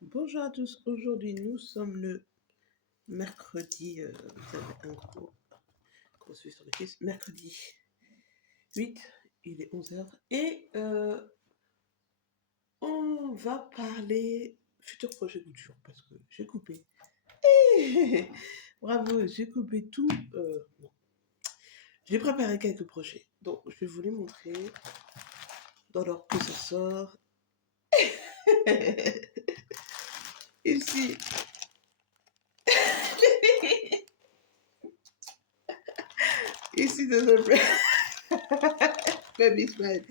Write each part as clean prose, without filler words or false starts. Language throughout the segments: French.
Bonjour à tous, aujourd'hui nous sommes le mercredi, vous avez un gros suivi sur le fils, mercredi 8, il est 11h, et on va parler futur projet coup dur, parce que j'ai coupé. Bravo, j'ai coupé tout. Non. J'ai préparé quelques projets, donc je vais vous les montrer dans l'ordre que ça sort. Ici, dans un baby smile,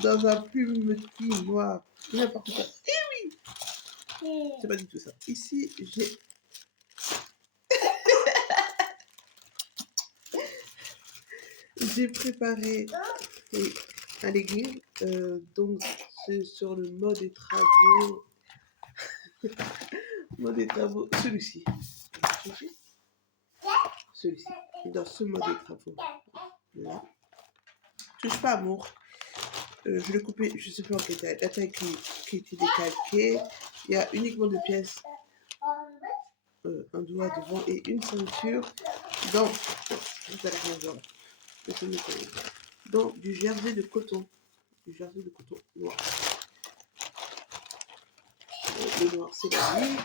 dans un plumetis noir, n'importe quoi. C'est pas du tout ça. Ici, j'ai préparé un légume, donc c'est sur le mode des travaux. Celui-ci. Celui-ci. Dans ce mode des travaux. Là. Touche pas amour. Je l'ai coupé, je sais plus en quelle taille. La taille qui était décalquée. Il y a uniquement 2 pièces. Un doigt devant et une ceinture. Dans. Vous allez rien voir. Dans du jersey de coton. Du jersey de coton noir. Le noir, c'est la vie.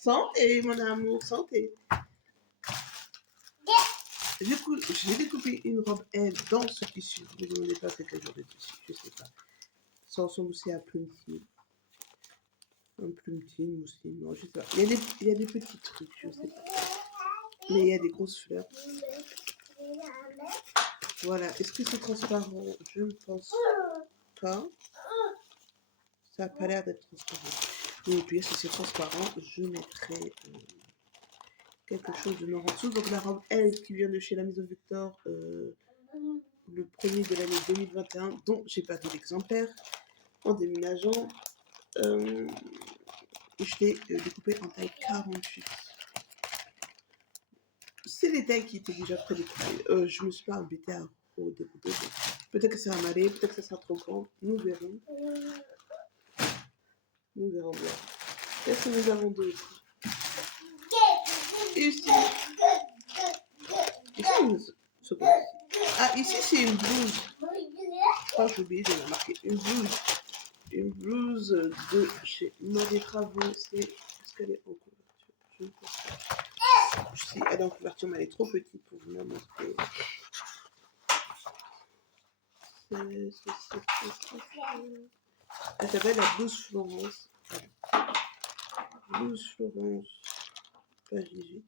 Santé, mon amour, santé. J'ai découpé une robe L dans ce tissu. Ne me demandez pas c'est quel genre de tissu, je sais pas. Ça ressemble aussi à plumetis. Un plumetis, une mousseline, non, je sais pas. Il y a des petits trucs, je sais pas. Mais il y a des grosses fleurs. Voilà. Est-ce que c'est transparent? Je ne pense pas. Ça n'a pas l'air d'être transparent. Et puis, si c'est transparent, je mettrai quelque chose de noir en dessous. Donc, la robe L qui vient de chez la Maison Victor, le premier de l'année 2021, dont j'ai pas vu l'exemplaire, en déménageant. Je l'ai découpé en taille 48. C'est les tailles qui étaient déjà prédécoupées. Je me suis pas embêtée à redécouper. Peut-être que ça va m'aller, peut-être que ça sera trop grand. Nous verrons. Nous verrons bien. Qu'est-ce que nous avons d'autre? Ici. Ah, ici c'est une blouse. Je crois que j'ai oublié de la marquer. Une blouse de chez Mode Travaux. Est-ce qu'elle est en couverture? Je ne pense pas. Si elle est en couverture, mais elle est trop petite pour vous la montrer. Elle s'appelle la blouse Florence. Blouse Florence, page 18.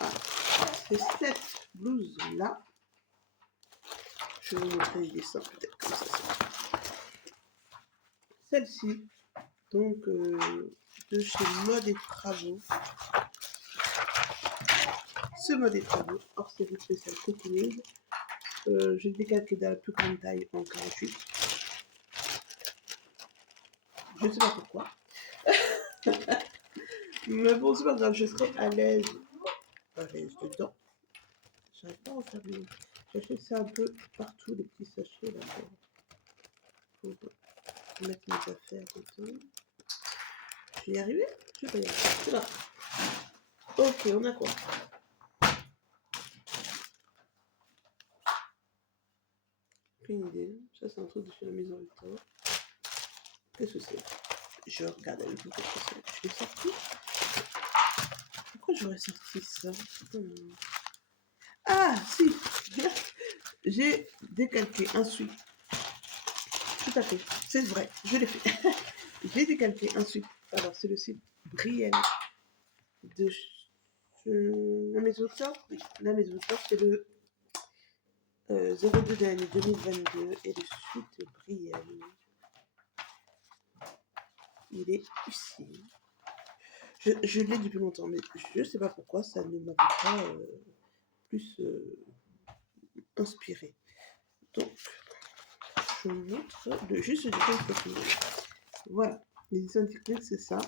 Ah, c'est cette blouse-là. Je vais vous montrer les dessins peut-être comme ça. Celle-ci, donc de chez Mode et Travaux. Ce Mode et Travaux, hors série spéciale cocooning. Je l'ai décalqué dans la plus grande taille en 48. Je ne sais pas pourquoi. Mais bon, c'est pas grave, je serai à l'aise dedans. J'arrive pas à en faire mieux. J'achète ça un peu partout, les petits sachets là pour mettre mes affaires dedans. Je vais y arriver? Je vais pas y arriver. C'est là. Ok, on a quoi? Aucune idée. Ça, c'est un truc de chez la Maison Victor. Qu'est-ce que c'est? Je regarde avec vous qu'est-ce que c'est. Je l'ai sorti. Pourquoi j'aurais sorti ça? Ah, si. J'ai décalqué un sweat. Tout à fait. C'est vrai. Je l'ai fait. J'ai décalqué un sweat. Alors, c'est le site Brielle de la Maison Victor. Oui, la Maison Victor, c'est le 02 de l'année 2022 et le suite Brielle. Il est ici. Je l'ai depuis longtemps, mais je ne sais pas pourquoi ça ne m'avait pas plus inspiré. Donc, je montre juste le dessin technique. Voilà, les dessins techniques, c'est ça.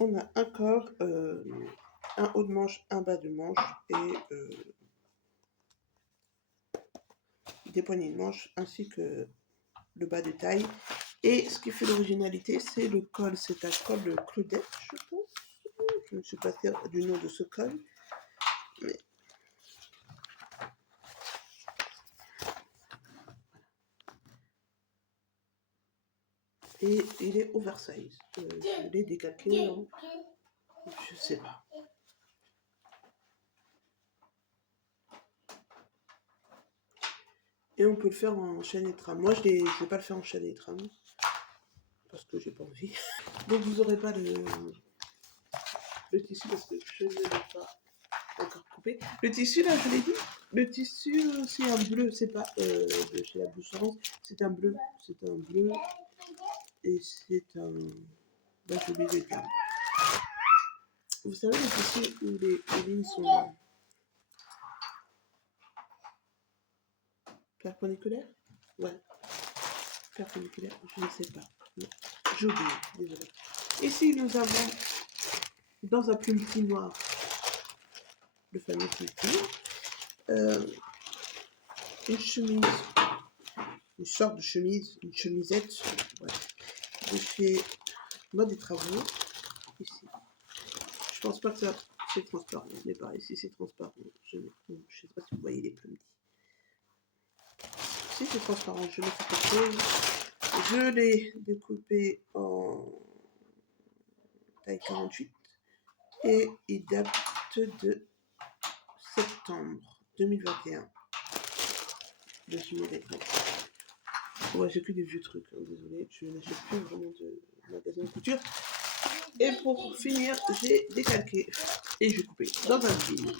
On a un corps, un haut de manche, un bas de manche et des poignées de manche ainsi que le bas de taille. Et ce qui fait l'originalité, c'est le col. C'est un col de Claudette, je pense. Je ne suis pas sûre du nom de ce col. Mais... Et il est oversize. Je l'ai décalqué en... Je sais pas. Et on peut le faire en chaîne et trame. Moi, je ne vais pas le faire en chaîne et trame. Parce que j'ai pas envie. Donc vous n'aurez pas le tissu parce que je ne l'ai pas encore coupé. Le tissu, là, je l'ai dit. Le tissu, c'est un bleu. C'est pas de chez la Boucherie. C'est un bleu. C'est un bleu. Et c'est un... Là, j'ai oublié les termes. Vous savez, les tissus où les lignes sont perpendiculaires? Ouais. Perpendiculaires, je ne sais pas. Non. J'ai oublié, désolé. Ici, nous avons, dans un plumetis noir, le fameux plumetis, une chemise, une sorte de chemise, une chemisette, ouais, de chez Mode et Travaux, ici. Je pense pas que ça, c'est transparent, mais pareil, si c'est transparent, je sais pas si vous voyez les plumetis. Si c'est transparent, je vais faire quelque chose. Je l'ai découpé en taille 48 et il date de septembre 2021. De ce vêtements. Ouais, j'ai que des vieux trucs, hein, désolé, je n'achète plus vraiment de magasin de couture. Et pour finir, j'ai décalqué et j'ai coupé dans un jean.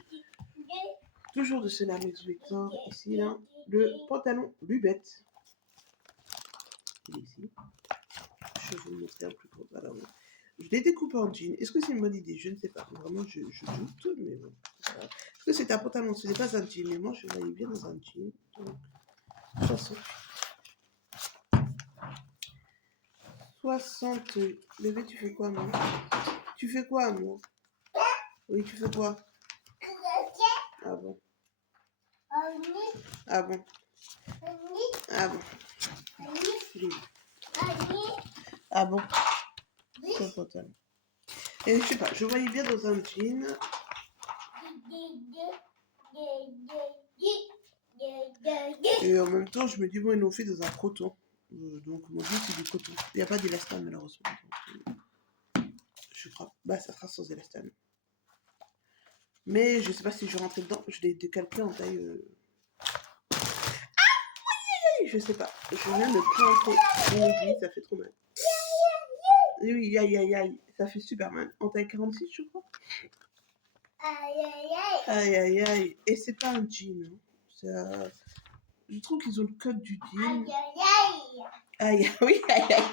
Toujours de chez Max Victor, ici, là, le pantalon Lubette. Il est ici. Je vais vous le montrer un plus gros. Voilà, ouais. Je l'ai découpé en jean. Est-ce que c'est une bonne idée? Je ne sais pas. Vraiment, je doute, mais bon. Voilà. Est-ce que c'est un pantalon? Ce n'est pas un jean, mais moi, je voyais bien dans un jean. Donc, 60. Bébé, tu fais quoi, amour? Tu fais quoi, amour? Oui, tu fais quoi? Ah bon? Ah bon? Ah bon? Ah bon? C'est pantalon. Et je sais pas, je voyais bien dans un jean. Et en même temps, je me dis, bon, ils l'ont fait dans un coton. Donc, mon jean, c'est du coton. Il n'y a pas d'élastane, malheureusement. Donc, je crois. Bah, ça sera sans élastane. Mais je sais pas si je rentrais dedans. Je l'ai décalqué en taille. Je sais pas. Je viens de planter une aiguille, ça fait trop mal. Oui, aïe, aïe, aïe. Ça fait super mal. En taille 46, je crois. Aïe, aïe, aïe. Et c'est pas un jean. Hein. Ça... Je trouve qu'ils ont le code du jean. Aïe, oui, aïe, aïe.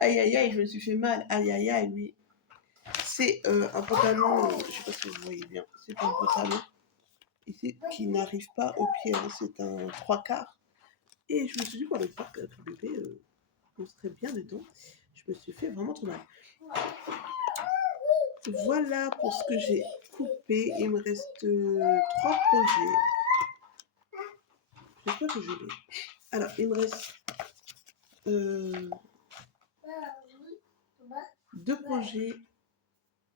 Aïe, aïe, aïe, je me suis fait mal. Aïe, aïe, aïe, oui. C'est un pantalon, je sais pas si vous voyez bien. C'est un pantalon ici qui n'arrive pas au pied. Hein. C'est un 3/4. Et je me suis dit, pour le faire avec le bébé, on serait bien dedans. Je me suis fait vraiment trop mal. Voilà pour ce que j'ai coupé. Il me reste 3 projets. J'espère que je l'ai. Alors, il me reste 2 projets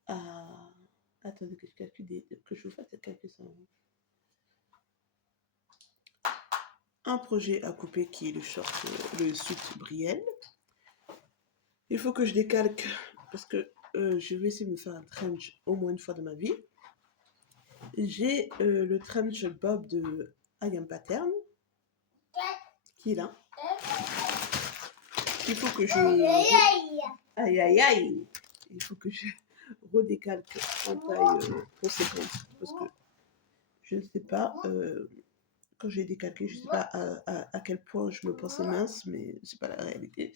à... Attendez que je calcule que je vous fasse le calcul ça. Un projet à couper qui est le short, le suit Brielle. Il faut que je décalque parce que je vais essayer de me faire un trench au moins une fois dans ma vie. J'ai le trench bob de I Am Pattern qui est là. Il faut que je... Aïe aïe aïe. Il faut que je redécalque en taille conséquente parce que je ne sais pas... quand j'ai décalqué, je ne sais pas à quel point je me pensais mince, mais c'est pas la réalité.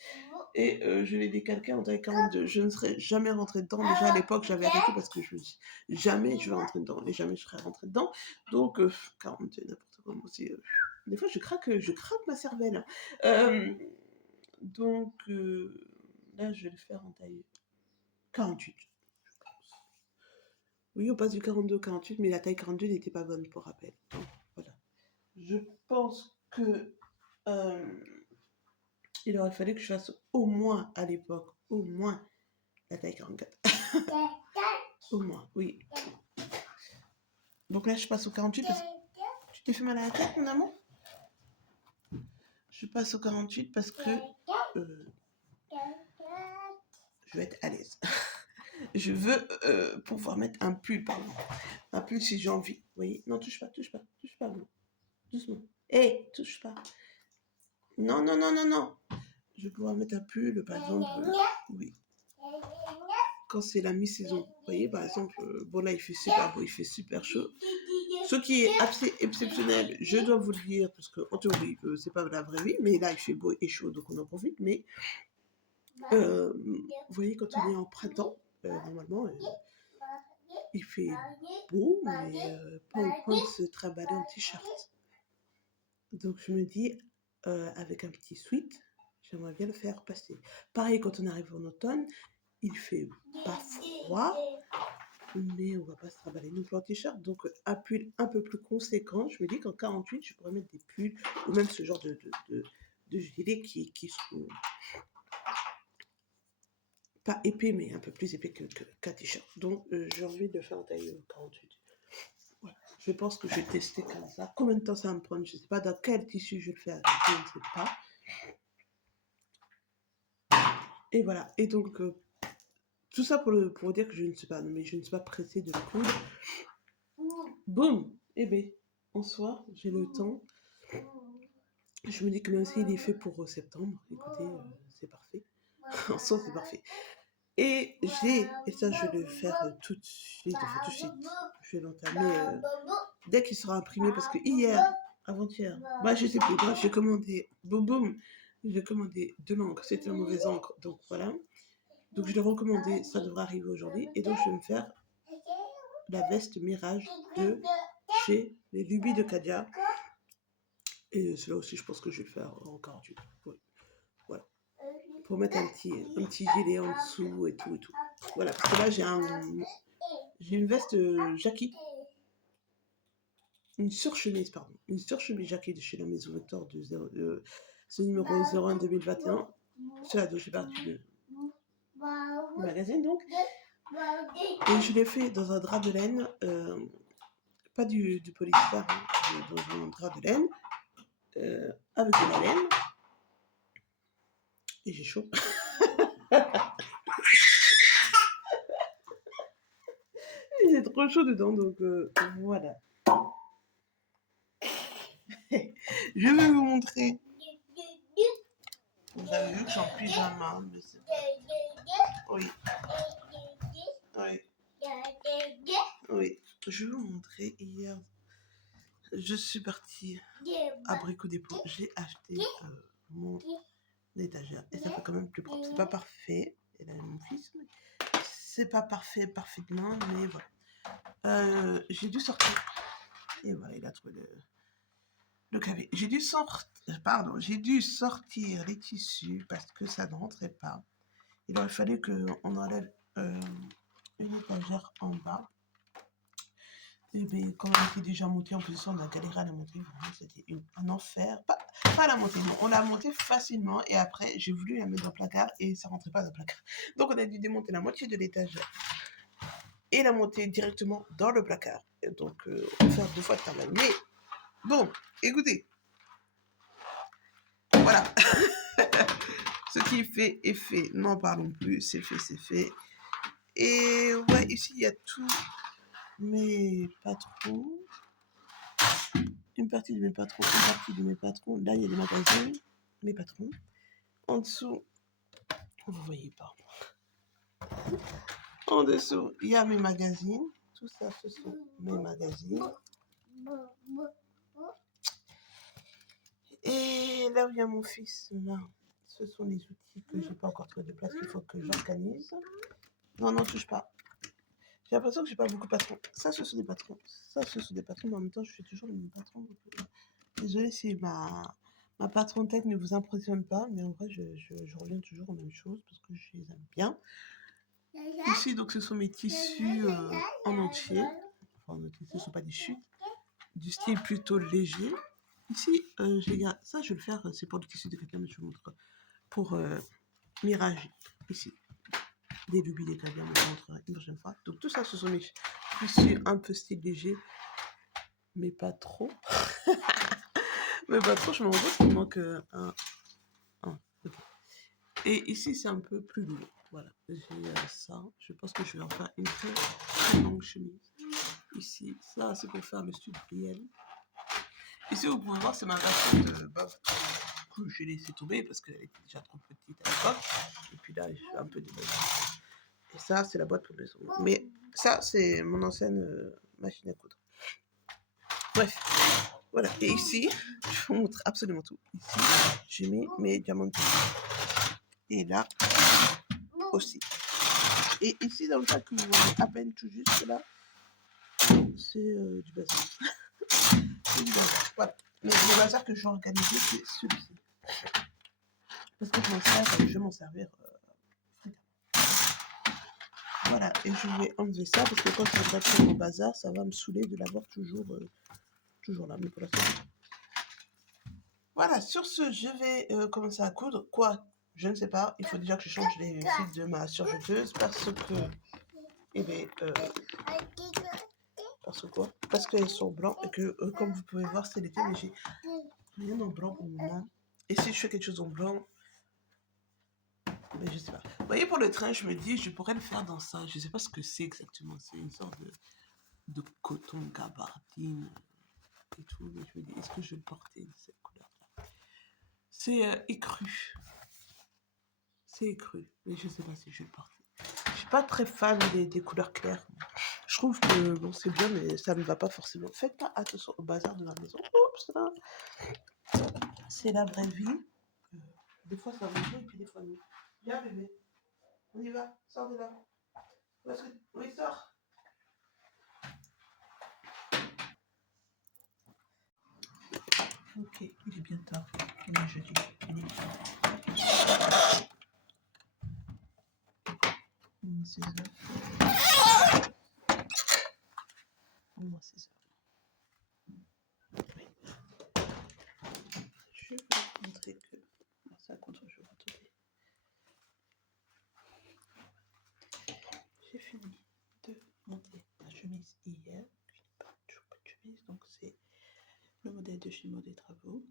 Et je l'ai décalqué en taille 42. Je ne serais jamais rentrée dedans. Déjà à l'époque, j'avais arrêté parce que je me dis jamais je vais rentrer dedans et jamais je serais rentrée dedans. Donc 42, n'importe quoi. Moi aussi, des fois, je craque ma cervelle. Donc là, je vais le faire en taille 48. Oui, on passe du 42 au 48, mais la taille 42 n'était pas bonne pour rappel. Donc, voilà. je pense que il aurait fallu que je fasse au moins à l'époque, au moins la taille 44. Au moins, oui. Donc là, je passe au 48 parce que tu t'es fait mal à la tête, mon amour. Je passe au 48 parce que je vais être à l'aise. Je veux pouvoir mettre un pull, pardon. Un pull si j'ai envie. Vous voyez? Non, touche pas, touche pas, touche pas. Non. Doucement. Hé, touche pas. Non, non, non, non, non. Je vais pouvoir mettre un pull, par exemple. Oui. Quand c'est la mi-saison. Vous voyez, par exemple, bon là, il fait super beau, il fait super chaud. Ce qui est assez exceptionnel, je dois vous le dire, parce qu'en théorie, c'est pas la vraie vie, mais là, il fait beau et chaud, donc on en profite. Mais vous voyez, quand on est en printemps, normalement, il fait beau, mais pas au point de se trimballer en t-shirt. Donc je me dis, avec un petit sweat, j'aimerais bien le faire passer. Pareil, quand on arrive en automne, il fait pas froid, mais on va pas se trimballer non plus en t-shirt. Donc un pull un peu plus conséquent, je me dis qu'en 48, je pourrais mettre des pulls, ou même ce genre de gilets qui seront pas épais, mais un peu plus épais qu'un t-shirt. Donc j'ai envie de faire en taille 48. Voilà. Je pense que je vais tester comme ça. Combien de temps ça va me prendre? Je ne sais pas dans quel tissu je vais le faire. Je ne sais pas. Et voilà. Et donc, tout ça pour dire que je ne sais pas. Mais je ne suis pas pressée de le coudre. Boum! Eh bien, en soi, j'ai le temps. Je me dis que même s'il est fait pour septembre, écoutez, c'est parfait. En soi, c'est parfait. Et ça je vais le faire tout de suite, enfin tout de suite, je vais l'entamer dès qu'il sera imprimé, parce que hier, avant-hier, bah je sais plus, bref, j'ai commandé, boum boum, j'ai commandé de l'encre, c'était la mauvaise encre, donc voilà. Donc je l'ai recommandé, ça devrait arriver aujourd'hui, et donc je vais me faire la veste Mirage de chez les Lubies de Cadia. Et c'est là aussi, je pense que je vais le faire en 48. Oui. Voilà. Pour mettre un petit gilet en dessous et tout et tout. Voilà, parce que là j'ai une veste Jackie. Une surchemise, pardon. Une surchemise Jackie de chez la maison Vector ce numéro 01 2021. C'est là dont j'ai perdu le magazine donc. Et je l'ai fait dans un drap de laine, pas du polyester, hein, dans un drap de laine, avec de la laine. Et j'ai chaud. J'ai trop chaud dedans, donc voilà. Je vais vous montrer. Vous avez vu que je suis en pyjama, mais c'est pas... Oui. Oui. Oui. Je vais vous montrer. Hier, je suis partie à Brico Dépôt. J'ai acheté mon étagère. Et ça fait quand même plus propre. C'est pas parfait. Et là, mon fils. C'est pas parfait parfaitement, mais voilà. J'ai dû sortir. Et voilà, il a trouvé le clavier. J'ai dû sortir les tissus parce que ça ne rentrait pas. Il aurait fallu qu'on enlève une étagère en bas. Et bien, quand on était déjà monté en position, on a galéré à la monter. Vraiment, c'était un enfer. Pas la monter, non. On l'a montée facilement. Et après, j'ai voulu la mettre dans le placard et ça ne rentrait pas dans le placard. Donc, on a dû démonter la moitié de l'étagère et la monter directement dans le placard. Et donc, on va faire 2 fois de travail. Mais, bon, écoutez. Voilà. Ce qui est fait est fait. N'en parlons plus. C'est fait, c'est fait. Et ouais, ici, il y a tout. Mes patrons. Une partie de mes patrons. Une partie de mes patrons. Là, il y a des magazines. Mes patrons. En dessous, vous voyez pas. En dessous, il y a mes magazines. Tout ça, ce sont mes magazines. Et là où il y a mon fils, là, ce sont les outils que j'ai pas encore trouvé de place, qu'il faut que j'organise. Non, non, touche pas. J'ai l'impression que j'ai pas beaucoup de patrons. Ça, ce sont des patrons. Ça, ce sont des patrons, mais en même temps, je fais toujours le même patron. Désolée si ma patron tête ne vous impressionne pas, mais en vrai, je reviens toujours aux mêmes choses parce que je les aime bien. Ici, donc, ce sont mes tissus en entier. Enfin, en entier, ce ne sont pas des chutes. Du style plutôt léger. Ici, ça, je vais le faire, c'est pour le tissu de quelqu'un, mais je vous montre. Pour Mirage, ici. Des lubis des caviars, mais je vous montrerai une prochaine fois. Donc tout ça, ce sont mes tissus un peu style léger, mais pas trop. Mais pas trop, je me rends compte qu'il manque un. Ok. Et ici, c'est un peu plus lourd. Voilà, j'ai ça. Je pense que je vais en faire une très, très longue chemise. Ici, ça, c'est pour faire le stud réel. Ici, vous pouvez voir, c'est ma version de bob que j'ai laissé tomber parce qu'elle était déjà trop petite à l'époque. Et puis là, je fais un peu de bob. Et ça, c'est la boîte pour maison. Mais ça, c'est mon ancienne machine à coudre. Bref, voilà. Et ici, je vous montre absolument tout. Ici, j'ai mis mes diamants de poche. Et là aussi. Et ici, dans le sac que vous voyez à peine tout juste là, c'est du bazar. C'est du bazar. Voilà. Mais le bazar que je vais organiser, c'est celui-ci. Parce que je vais m'en servir fréquemment. Voilà. Et je vais enlever ça parce que quand je vais faire mon bazar, ça va me saouler de l'avoir toujours là. Mais pour l'instant, voilà, sur ce, je vais commencer à coudre. Quoi? Je ne sais pas. Il faut déjà que je change les fils de ma surjeteuse parce que, eh bien, parce que quoi? Parce qu'elles sont blancs et que, comme vous pouvez voir, c'est l'été, mais j'ai rien en blanc pour le moment. Et si je fais quelque chose en blanc, ben, je sais pas. Vous voyez, pour le train, je me dis, je pourrais le faire dans ça. Je sais pas ce que c'est exactement. C'est une sorte de coton gabardine et tout. Mais je me dis, est-ce que je vais le porter de cette couleur-là? C'est écru. C'est écru, mais je sais pas si je vais le porter. Je suis pas très fan des couleurs claires. Je trouve que bon, c'est bien, mais ça ne va pas forcément. Faites pas attention au bazar de la maison. Oups, là. C'est la vraie vie. Des fois ça va bien, et puis des fois non. Viens bébé, on y va, sors de là. Oui, sors. Ok, il est bien tard. Il est jeudi. Il est tard. 16 heures. Au moins 16 heures. Oui. Je vais vous montrer que. Bon, ça contre-jour, attendez. J'ai fini de monter ma chemise hier. Je n'ai pas toujours pas de chemise, donc c'est le modèle de chez Mode des Travaux.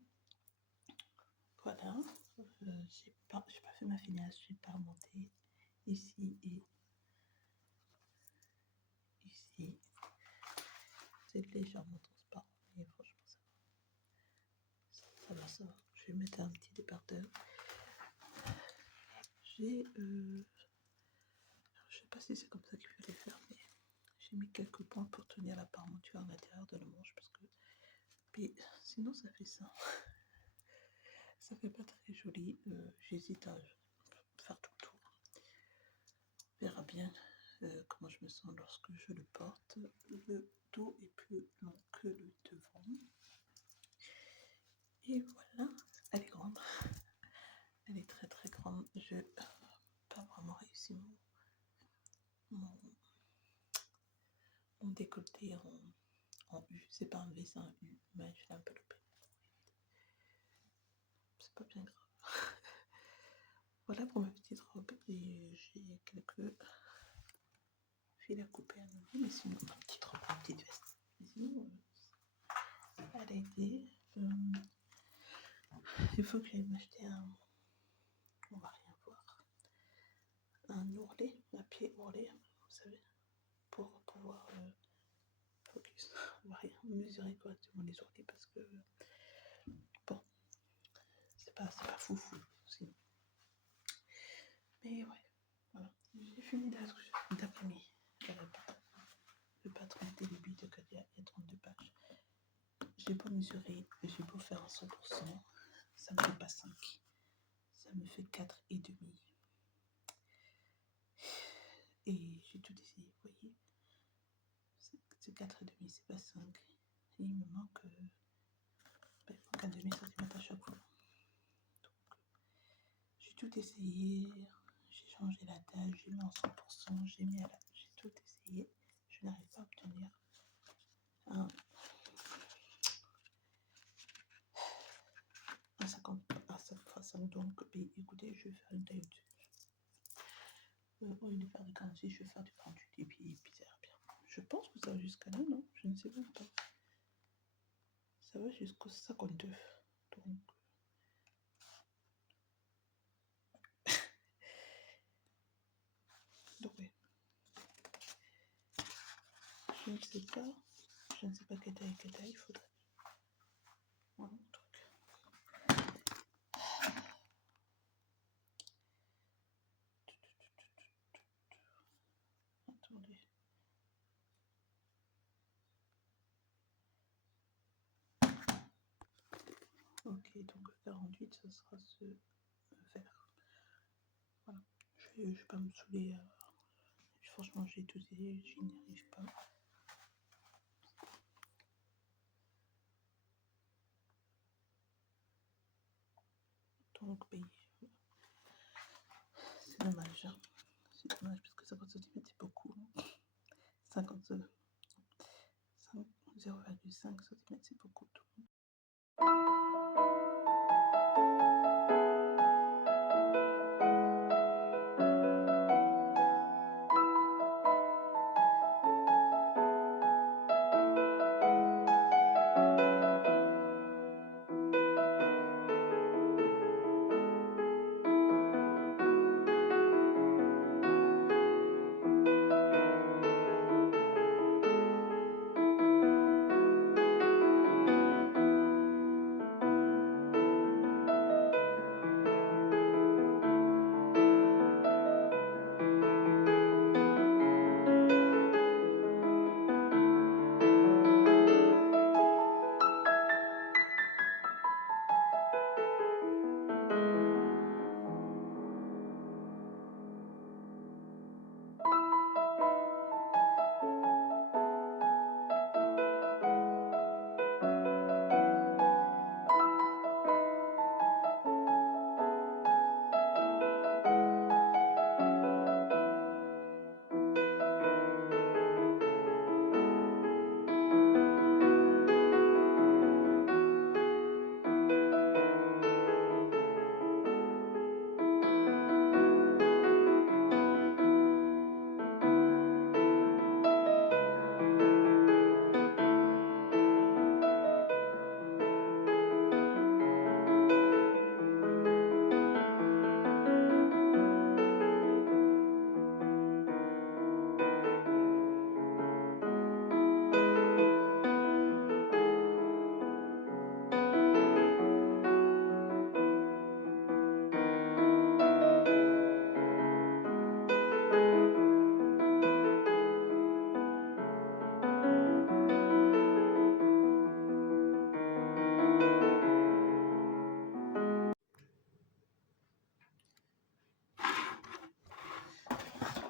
Voilà. J'ai pas fait ma finesse, j'ai pas remonté ici et ici. C'est légèrement transparent, mais franchement ça va. Je vais mettre un petit débardeur. J'ai je sais pas si c'est comme ça qu'il fallait faire, mais j'ai mis quelques points pour tenir la parmenture à l'intérieur de la manche parce que puis sinon ça fait ça. Ça fait pas très joli. J'hésite à faire tout le tour. On verra bien comment je me sens lorsque je le porte. Le dos est plus long que le devant. Et voilà, elle est grande. Elle est très très grande. Je n'ai pas vraiment réussi mon décolleté en U. C'est pas un V, c'est un U, mais je l'ai un peu loupé. C'est pas bien grave. Voilà pour ma petite robe. Et j'ai quelques fils à couper à nouveau, mais sinon, ma petite robe, ma petite veste. Mais sinon, elle a été. Il faut que j'aille m'acheter on va rien voir. Un ourlet, un pied ourlet, vous savez, pour pouvoir focus. On va rien mesurer correctement les ourlets parce que bon, c'est pas foufou sinon. Mais ouais, voilà. J'ai fini d'après-midi. Le patron des débits de Kadia, il y a 32 pages. J'ai beau mesurer, j'ai beau faire un 100%, ça me fait pas 5. Ça me fait 4,5. Et j'ai tout essayé, vous voyez. C'est 4,5, c'est pas 5. Et il me manque, un demi-centimètre à chaque fois. Donc, j'ai tout essayé. J'ai changé la taille, j'ai mis en 100%, j'ai tout essayé. Je n'arrive pas à obtenir un Donc, écoutez, je vais faire une taille au-dessus. Au lieu de faire du 46, je vais faire du 38 et puis ça ira bien. Je pense que ça va jusqu'à là, non? Je ne sais même pas. Ça va jusqu'au 52. Donc oui. Je ne sais pas. Je ne sais pas quelle taille il faudrait. Voilà mon truc. Attendez. Ok, donc 48, ça sera ce vert. Voilà. Je vais pas me saouler. Franchement, j'ai tout essayé, je n'y arrive pas. Donc, c'est dommage. Hein. C'est dommage parce que 50 cm c'est beaucoup. 0,5 cm c'est beaucoup.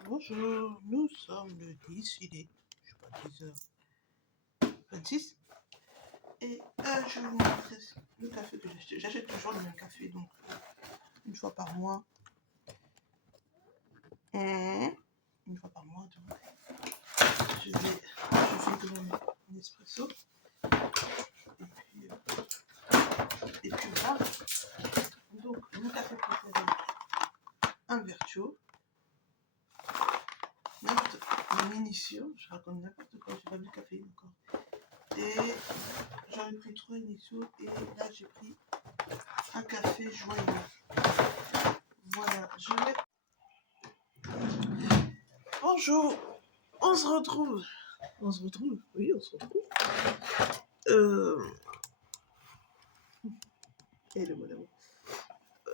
Bonjour, nous sommes le 10, il est, je sais pas, 10h26. Et je vais vous montrer le café que j'achète. J'achète toujours le même café, donc une fois par mois. Une fois par mois, donc je fais toujours mon espresso. Et puis voilà. Donc, mon café préféré, un Vertuo. Un Initio, je raconte n'importe quoi, j'ai pas bu de café encore. Et j'en ai pris 3 Initio et là j'ai pris un café joyeux. Voilà, je vais. Bonjour, on se retrouve. Oui, on se retrouve. Et le mot d'amour.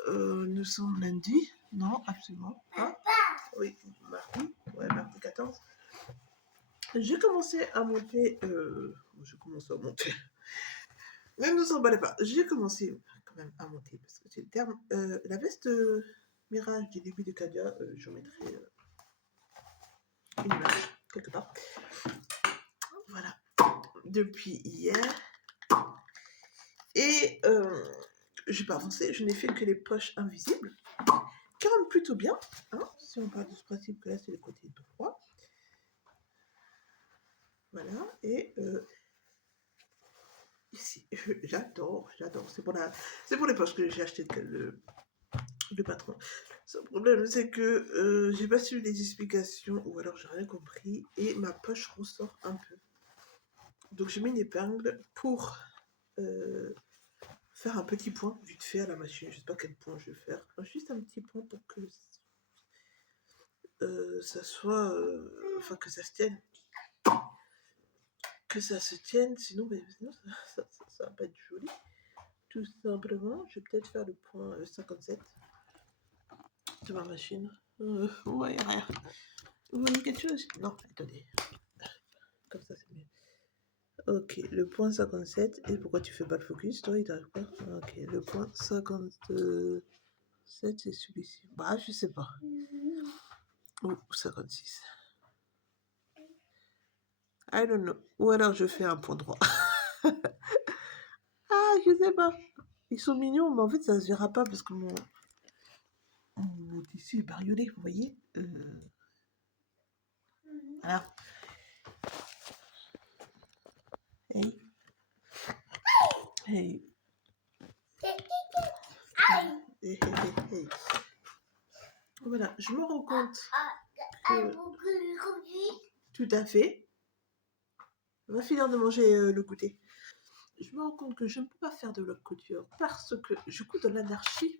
Nous sommes lundi. Non, absolument pas. Oui, mardi. Ouais, mardi 14. J'ai commencé à monter. Même ne s'en balait pas. J'ai commencé quand même à monter parce que c'est le terme. La veste Mirage du début de Cadia, j'en mettrai une image quelque part. Voilà. Depuis hier. Et j'ai pas avancé. Je n'ai fait que les poches invisibles. Qui rendent plutôt bien. Hein, si on parle de ce principe que là, c'est le côté droit. Voilà. Et ici, j'adore. C'est pour les poches que j'ai acheté le patron. Le problème, c'est que j'ai pas suivi les explications, ou alors j'ai rien compris, et ma poche ressort un peu. Donc j'ai mis une épingle pour faire un petit point vite fait à la machine. Je sais pas quel point je vais faire. Juste un petit point pour que ça soit... Enfin, que ça se tienne. Que ça se tienne, sinon, sinon ça va pas être joli. Tout simplement, je vais peut-être faire le point 57 de ma machine. Ouais, rien. Vous voulez quelque chose? Non, attendez. Comme ça, c'est mieux. Ok, le point 57. Et pourquoi tu fais pas le focus, toi? Il t'arrive pas? Ok, le point 57, c'est celui-ci. Bah, je sais pas. Ou 56. I don't know. Ou alors je fais un point droit. Ah, je sais pas. Ils sont mignons, mais en fait, ça se verra pas parce que mon tissu est bariolé, vous voyez? Voilà. Hey. Hey. Hey, hey, hey. Voilà, je me rends compte que... Tout à fait. On va finir de manger le goûter. Je me rends compte que je ne peux pas faire de vlog couture parce que je cours dans l'anarchie,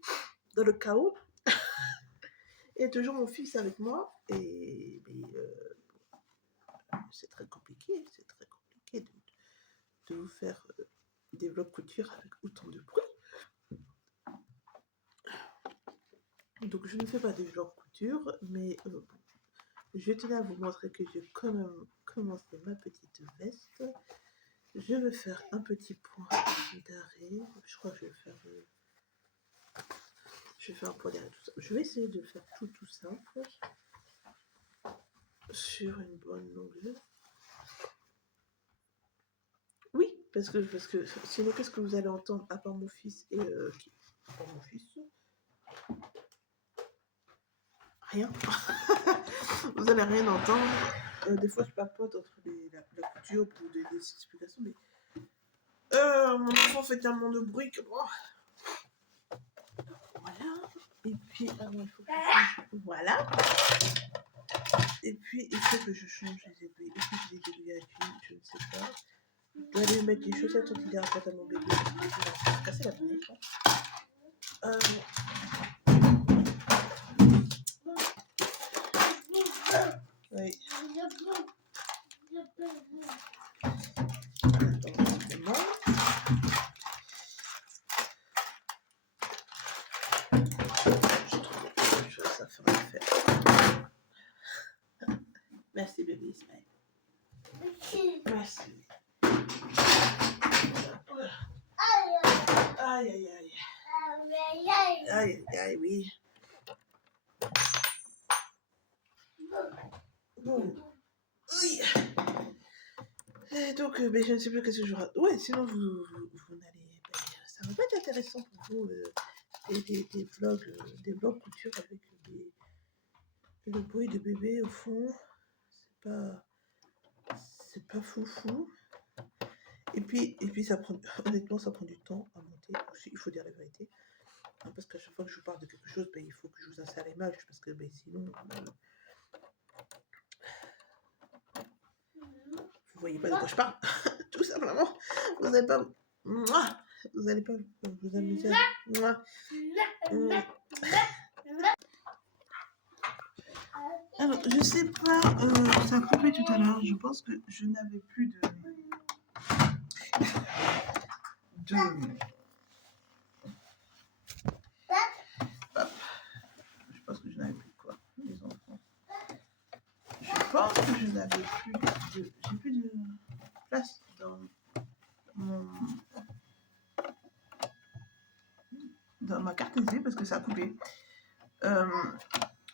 dans le chaos. Il y a toujours mon fils avec moi et c'est très compliqué de vous faire des vlogs couture avec autant de bruit. Donc je ne fais pas des vlogs couture, mais je tenais à vous montrer que j'ai quand même commencé ma petite veste. Je vais faire un petit point d'arrêt. Je crois que je vais faire un point d'arrêt tout ça. Je vais essayer de faire tout simple sur une bonne longueur. Oui, parce que sinon qu'est-ce que vous allez entendre à part mon fils et mon fils? Rien. Vous allez rien entendre. Des fois je papote entre la couture pour des explications, mais mon enfant fait tellement de bruit que bon. Voilà. Et puis il faut que je change. Voilà. Et puis il faut que je change les aiguilles. Est-ce que j'ai des aiguilles à l'huile? Je ne sais pas. Je dois aller mettre les chaussettes anti-dérapantes à mon bébé. Je vais casser la fenêtre. Oui. Ça fera l'affaire. Merci bébé Ismaël. Merci. Aïe aïe aïe. Aïe aïe oui. Bon. Oui. Et donc, je ne sais plus qu'est-ce que je raconte. Ouais, sinon vous n'allez. Ça va pas être intéressant pour vous des vlogs couture avec le bruit de bébé au fond. C'est pas foufou. Et puis ça prend, honnêtement, ça prend du temps à monter aussi, il faut dire la vérité. Hein, parce qu'à chaque fois que je vous parle de quelque chose, il faut que je vous insère l'image, parce que sinon, vous voyez pas de quoi je parle. Tout simplement, vous n'allez pas vous amuser. Alors, je sais pas, ça a coupé tout à l'heure, je pense que je n'avais plus de... Je pense que je n'avais plus de quoi, les enfants. Je pense que je n'avais plus de... J'ai plus de place dans ma carte SD parce que ça a coupé.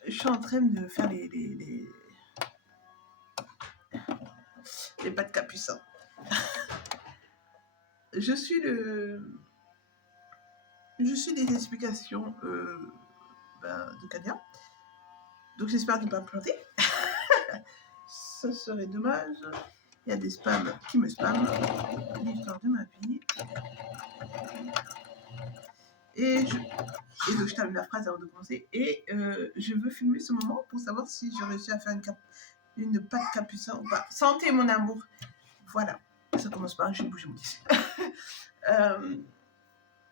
Je suis en train de faire les pas de capucin. Je suis des explications de Kania. Donc j'espère ne pas me planter. Ça serait dommage. Il y a des spams qui me spamment. L'histoire de ma vie. Et de je termine la phrase avant de commencer. Et je veux filmer ce moment pour savoir si j'ai réussi à faire une pâte capucin ou pas. Santé, mon amour. Voilà. Ça commence par un, je vais bouger mon disque.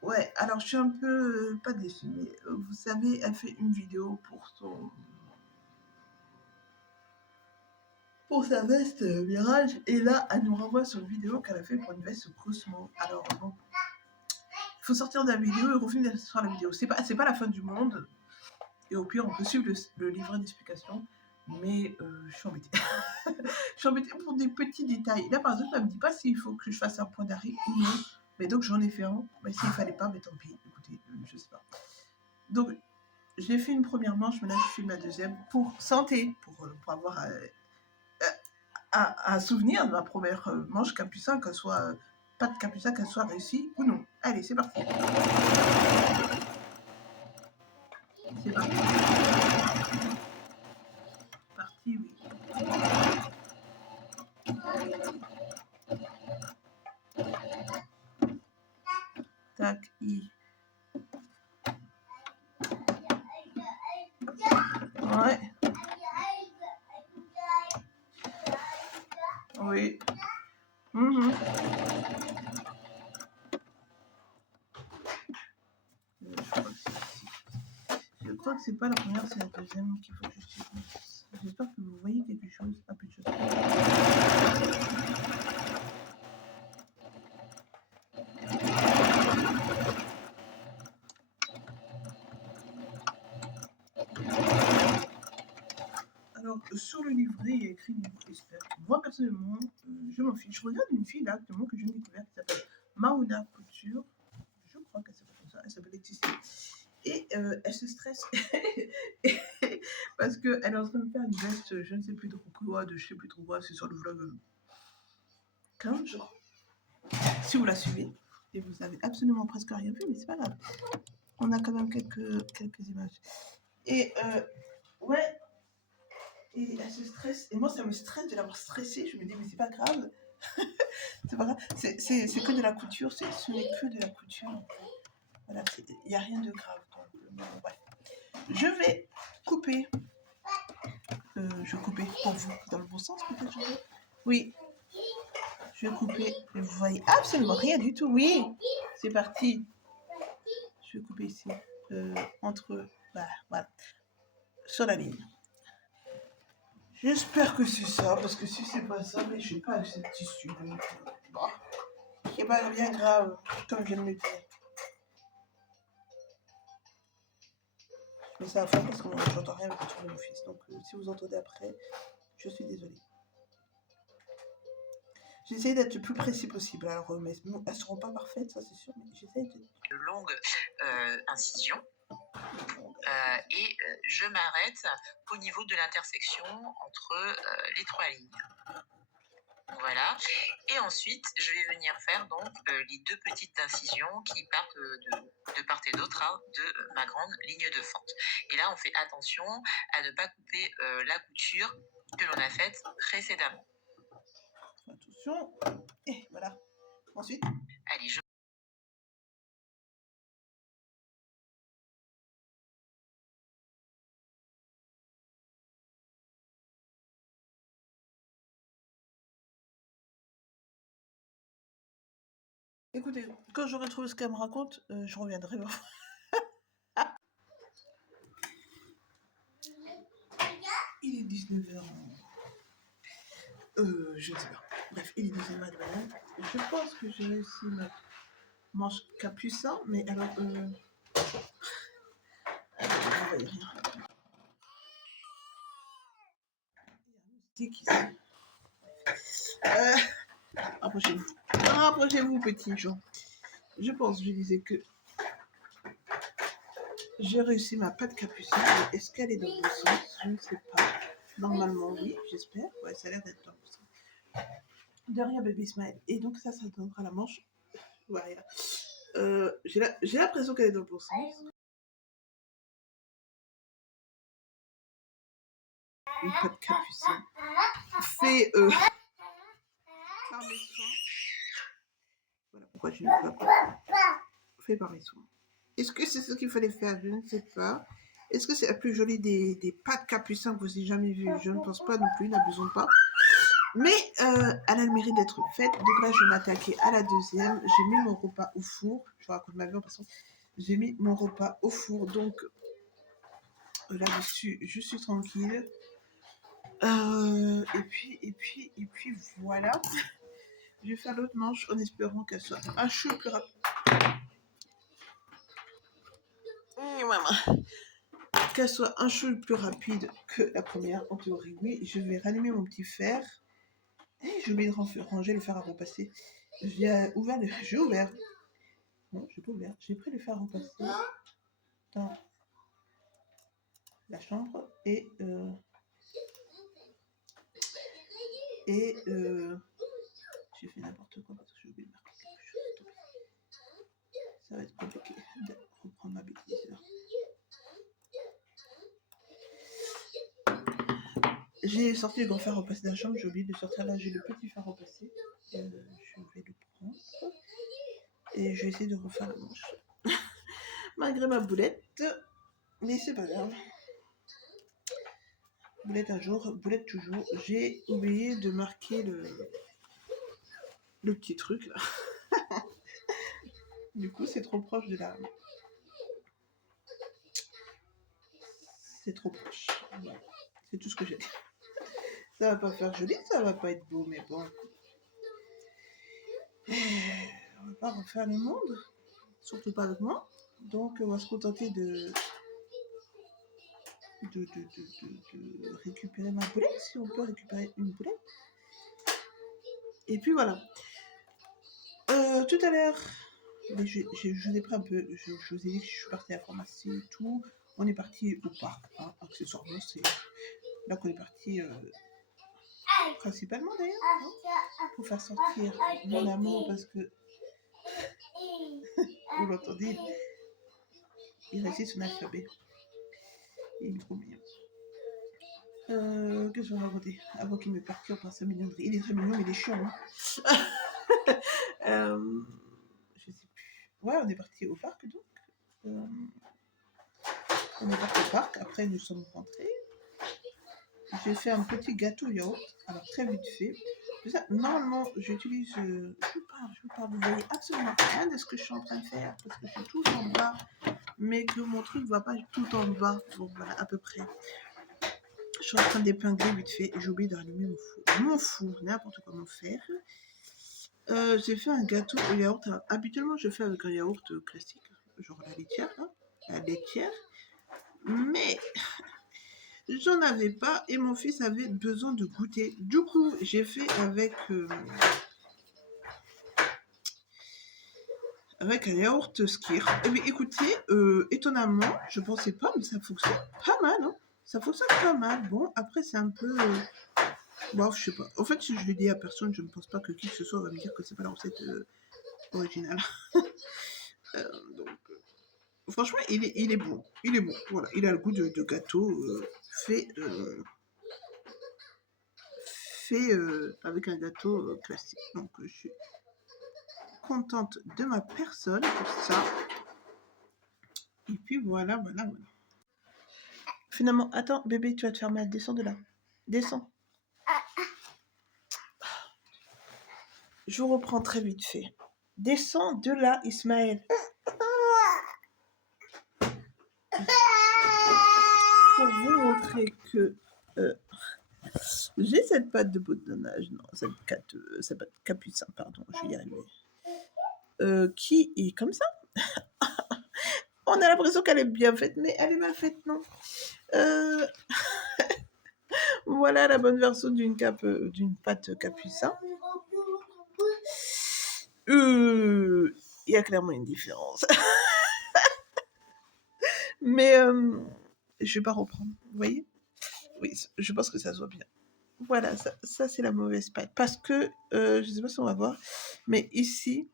Ouais, alors je suis un peu, pas déçue, mais vous savez, elle fait une vidéo pour sa veste Mirage, et là, elle nous renvoie sur une vidéo qu'elle a fait pour une veste Cosmo. Alors, bon, il faut sortir de la vidéo et revenir sur la vidéo. C'est pas la fin du monde, et au pire, on peut suivre le livret d'explication, mais je suis embêtée. Je suis embêtée pour des petits détails. Là, par exemple, elle me dit pas s'il faut que je fasse un point d'arrêt ou non, mais donc j'en ai fait un, mais s'il fallait pas, mais tant pis, écoutez, je sais pas. Donc, j'ai fait une première manche, mais là, je filme la deuxième pour santé, pour avoir un souvenir de ma première manche capucin, qu'elle soit pas de capucin, qu'elle soit réussie ou non. Allez, c'est parti. C'est parti. Parti, oui. Tac, i. Ouais. Oui. Mmh. Je crois que c'est pas la première, c'est la deuxième qu'il faut que je suive. J'espère que vous voyez quelque chose, un peu de choses. Alors, sur le livret, il y a écrit niveau expert. Moi, personnellement, je m'en fiche. Je regarde une fille là, actuellement, que je viens de découvrir, qui s'appelle Mauna Couture. Je crois qu'elle s'appelle comme ça. Elle s'appelle Laetitia. Et elle se stresse parce qu'elle est en train de faire une veste, je ne sais plus trop quoi, de je ne sais plus trop quoi, c'est sur le vlog 15 jours. Si vous la suivez, et vous n'avez absolument presque rien vu, mais c'est pas grave. On a quand même quelques images. Et ouais, et elle se stresse. Et moi, ça me stresse de l'avoir stressée. Je me dis, mais c'est pas grave. C'est pas grave. C'est que de la couture. Ce n'est que de la couture. Voilà, il n'y a rien de grave. Donc, ouais. Je vais couper. Je vais couper pour vous dans le bon sens, peut-être. Oui. Je vais couper. Et vous voyez absolument rien du tout. Oui. C'est parti. Je vais couper ici. Entre. Voilà. Sur la ligne. J'espère que c'est ça, parce que si c'est pas ça, mais je sais pas, c'est tissu. Donc, bon. C'est pas bien grave, comme je viens de le dire. Je mets ça à fond parce que j'entends rien avec le tour de mon fils. Donc, si vous entendez après, je suis désolée. J'essaie d'être le plus précis possible. Alors, mais elles ne seront pas parfaites, ça c'est sûr, mais j'essaie de... De longues incisions. Et je m'arrête au niveau de l'intersection entre les trois lignes. Voilà. Et ensuite, je vais venir faire donc les deux petites incisions qui partent de part et d'autre de ma grande ligne de fente. Et là, on fait attention à ne pas couper la couture que l'on a faite précédemment. Attention. Et voilà. Ensuite. Allez, je... Écoutez, quand j'aurai trouvé ce qu'elle me raconte, je reviendrai. Il est 19h. Je ne sais pas. Bref, il est 19h. Je pense que j'ai réussi ma manche capucin, mais alors... on va y rien. Il y a un moustique ici. Approchez-vous. Approchez-vous, petits gens. Je pense, je disais que j'ai réussi ma pâte capucine. Est-ce qu'elle est dans le bon sens? Je ne sais pas. Normalement, oui, j'espère. Ouais, ça a l'air d'être dans le bon sens. De rien, Baby Smile. Et donc, ça donnera la manche. Voilà. J'ai l'impression qu'elle est dans le bon sens. Une pâte capucine. Fait par mes soins. Voilà pourquoi je ne peux pas. Fait par mes soins. Est-ce que c'est ce qu'il fallait faire? Je ne sais pas. Est-ce que c'est la plus jolie des pâtes capucins que vous ayez jamais vues? Je ne pense pas non plus, n'abusons pas. Mais elle a le mérite d'être faite. Donc là, je vais m'attaquer à la deuxième. J'ai mis mon repas au four. Je vous raconte ma vie en passant. J'ai mis mon repas au four. Donc là-dessus, je suis tranquille. Et puis voilà. Je vais faire l'autre manche en espérant qu'elle soit un chou plus rapide. Qu'elle soit un chou plus rapide que la première. En théorie, oui. Je vais rallumer mon petit fer. Et j'ai oublié de ranger le fer à repasser. J'ai ouvert. Non, j'ai pas ouvert. J'ai pris le fer à repasser dans la chambre et j'ai fait n'importe quoi parce que j'ai oublié de marquer quelque chose. Ça va être compliqué de reprendre ma bêtise là. J'ai sorti le grand fer à repasser de la chambre, j'ai oublié de sortir là, j'ai le petit fer à repasser. Je vais le prendre et je vais essayer de refaire la manche. Malgré ma boulette, mais c'est pas grave. Boulette un jour, boulette toujours. J'ai oublié de marquer le petit truc là. Du coup, c'est trop proche de la... C'est trop proche. Voilà. C'est tout ce que j'ai dit. Ça va pas faire joli, ça va pas être beau, mais bon. On va pas refaire le monde. Surtout pas avec moi. Donc, on va se contenter de récupérer ma boulette, si on peut récupérer une boulette. Et puis voilà. Tout à l'heure, je vous ai pris un peu, je vous ai dit que je suis partie à la pharmacie et tout. On est parti au parc, hein, accessoirement, c'est là qu'on est parti, principalement d'ailleurs, hein, pour faire sortir mon amour parce que, vous l'entendez, il récite son alphabet. Il est trop mignon. Qu'est-ce que je vais raconter? Avant qu'il me parte, on pense à mignonnerie. Il est très mignon, mais il est chiant. Hein. Je sais plus. Ouais, on est parti au parc donc. On est parti au parc, après nous sommes rentrés. J'ai fait un petit gâteau yaourt, alors très vite fait. Ça, normalement, j'utilise. Je vous parle, vous voyez absolument rien de ce que je suis en train de faire parce que je suis tout en bas, mais que mon truc ne va pas tout en bas. Bon, voilà, à peu près. Je suis en train d'épingler vite fait. J'ai oublié de rallumer mon four. Mon four, n'importe comment faire. J'ai fait un gâteau au yaourt. Alors, habituellement, je fais avec un yaourt classique, genre la laitière, hein, la laitière. Mais j'en avais pas et mon fils avait besoin de goûter. Du coup, j'ai fait avec un yaourt Skyr. Et bien, écoutez, étonnamment, je pensais pas, mais ça fonctionne pas mal. Hein. Ça fonctionne pas mal. Bon, après, c'est un peu... bon, je sais pas. En fait, si je le dis à personne, je ne pense pas que qui que ce soit va me dire que c'est pas la recette originale. Donc, franchement, il est bon. Il est bon. Voilà, il a le goût de gâteau fait avec un gâteau classique. Donc, je suis contente de ma personne pour ça. Et puis voilà. Finalement, attends, bébé, tu vas te faire mal. Descends de là. Descends. Je vous reprends très vite fait. Descends de là, Ismaël. Pour vous montrer que j'ai cette patte de boutonnage, non, cette patte capucin, pardon, je vais y arriver. Qui est comme ça. On a l'impression qu'elle est bien faite, mais elle est mal faite, non. Voilà la bonne version d'une pâte capucin. Il y a clairement une différence. Mais je vais pas reprendre, vous voyez. Oui, je pense que ça se voit bien. Voilà, ça c'est la mauvaise pâte. Parce que, je sais pas si on va voir, mais ici,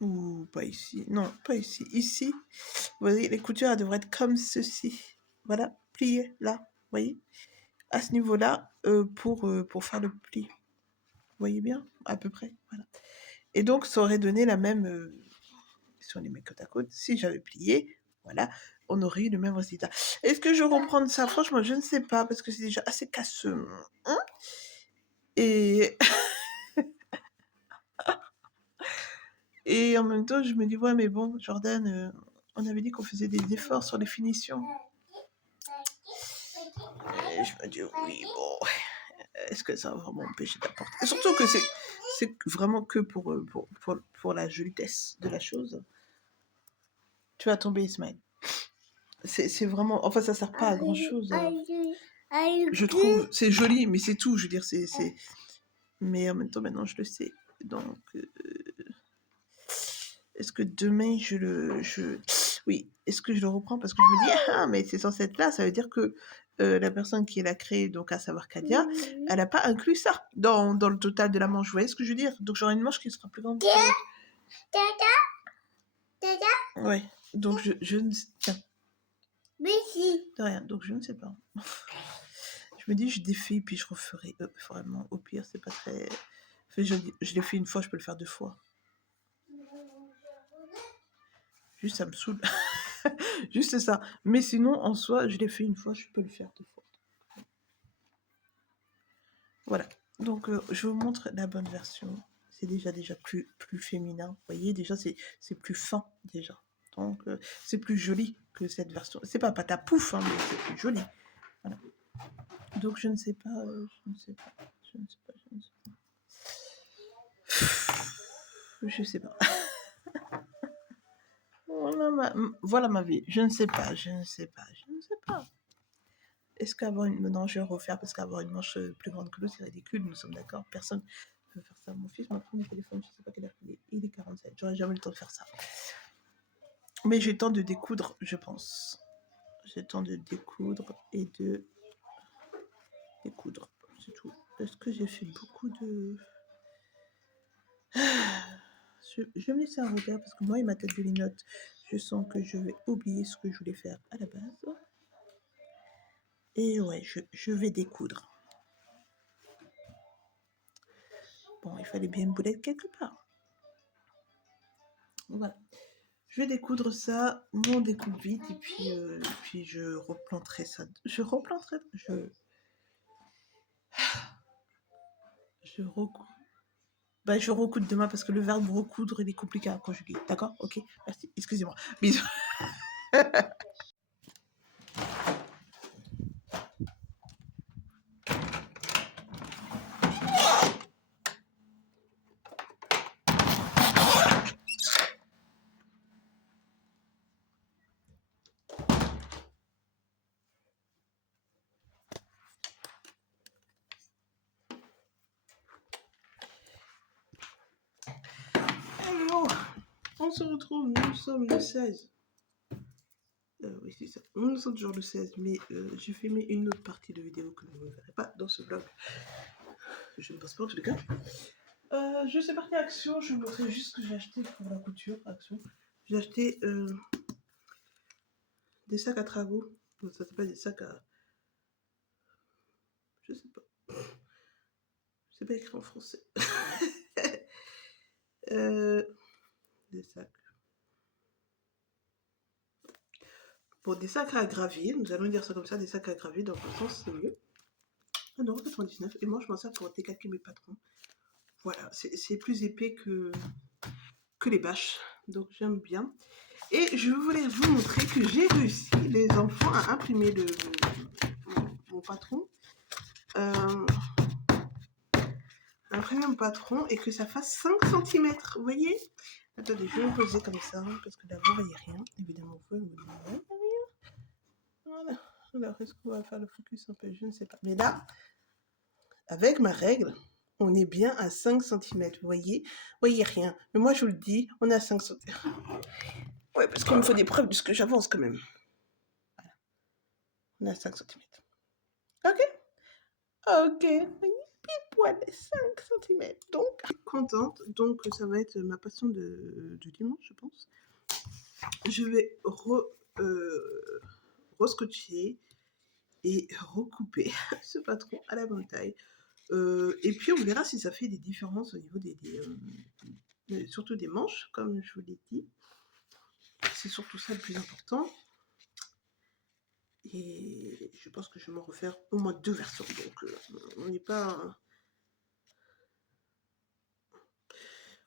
ou pas ici, non, pas ici. Ici, vous voyez, les coutures elles devraient être comme ceci. Voilà, pliées là, vous voyez. À ce niveau-là, pour faire le pli. Vous voyez bien, à peu près, voilà. Et donc, ça aurait donné la même... si on les met côte à côte, si j'avais plié, voilà, on aurait eu le même résultat. Est-ce que je vais reprendre ça? Franchement, je ne sais pas, parce que c'est déjà assez casseux. Hein. Et... et en même temps, je me dis, ouais, mais bon, Jordan, on avait dit qu'on faisait des efforts sur les finitions. Et je me dis, oui, bon, est-ce que ça va vraiment empêcher d'apporter? Et surtout que c'est vraiment que pour la jolitesse de la chose. Tu vas tomber, Ismaël. C'est vraiment... Enfin, ça sert pas à grand-chose. Je trouve. C'est joli, mais c'est tout. Je veux dire, c'est... Mais en même temps, maintenant, je le sais. Donc... est-ce que demain, oui, est-ce que je le reprends? Parce que je me dis, ah, mais c'est censé être là. Ça veut dire que la personne qui l'a créé, donc à savoir Kadia, elle n'a pas inclus ça dans le total de la manche. Vous voyez ce que je veux dire? Donc j'aurai une manche qui sera plus grande. Ouais. Donc je ne sais... Tiens. Mais si. De rien. Donc je ne sais pas. Je me dis, je défais, puis je referai. Vraiment, au pire, c'est pas très... Enfin, je l'ai fait une fois, je peux le faire 2 fois. Juste, ça me saoule. Juste ça. Mais sinon, en soi, je l'ai fait une fois, je peux le faire 2 fois. Voilà. Donc, je vous montre la bonne version. C'est déjà plus féminin. Vous voyez, déjà, c'est plus fin, déjà. Donc, c'est plus joli que cette version. C'est pas patapouf, hein, mais c'est plus joli. Voilà. Donc, je ne sais pas. Je sais pas. Voilà ma vie. Je ne sais pas. Est-ce qu'avoir une... Non, je vais refaire parce qu'avoir une manche plus grande que l'autre, c'est ridicule. Nous sommes d'accord. Personne ne peut faire ça. Mon fils m'a pris mon téléphone. Je ne sais pas quelle heure il est. Il est 47. J'aurais jamais le temps de faire ça. Mais j'ai le temps de découdre, je pense. J'ai le temps de découdre et de découdre. C'est tout. Est-ce que j'ai fait beaucoup de... Je vais me laisser un regard parce que moi et ma tête de linotte, je sens que je vais oublier ce que je voulais faire à la base. Et ouais, je vais découdre. Bon, il fallait bien une boulette quelque part. Voilà. Je vais découdre ça, mon découpe vite, et puis je replanterai ça. Je recoudre demain parce que le verbe recoudre, il est compliqué à conjuguer. D'accord? Ok? Merci. Excusez-moi. Bisous. Hello! On se retrouve, nous sommes le 16. Oui, c'est ça. Nous sommes toujours le 16, mais j'ai filmé une autre partie de vidéo que vous ne verrez pas dans ce vlog. Je ne pense pas en tout cas. Je sais partir Action, je vous montrerai juste ce que j'ai acheté pour la couture. Action. J'ai acheté des sacs à travaux. Non, ça s'appelle des sacs à... Je sais pas. C'est pas écrit en français. Des sacs. Bon, des sacs à gravier, nous allons dire ça comme ça, des sacs à gravier, dans le sens c'est mieux. 1,99 €. Et moi je m'en sers pour décalquer mes patrons. Voilà, c'est plus épais que les bâches, donc j'aime bien. Et je voulais vous montrer que j'ai réussi, les enfants, à imprimer mon patron. Imprimer mon patron et que ça fasse 5 cm, vous voyez? Attendez, je vais me poser comme ça, parce que d'abord il n'y a rien, évidemment, vous pouvez me dire. Voilà. Alors, est-ce qu'on va faire le focus un peu? Je ne sais pas. Mais là, avec ma règle, on est bien à 5 cm. Vous voyez? Vous voyez rien. Mais moi, je vous le dis, on est à 5 cm. Ouais, parce qu'il me faut des preuves de ce que j'avance quand même. Voilà. On est à 5 cm. Ok? Ok. Pile poil 5 cm. Donc, je suis contente. Donc, ça va être ma passion de dimanche, je pense. Je vais rescotcher et recouper ce patron à la bonne taille. Et puis on verra si ça fait des différences au niveau surtout des manches, comme je vous l'ai dit. c'est surtout ça le plus important. Et je pense que je vais m'en refaire au moins 2 versions. Donc, on n'est pas...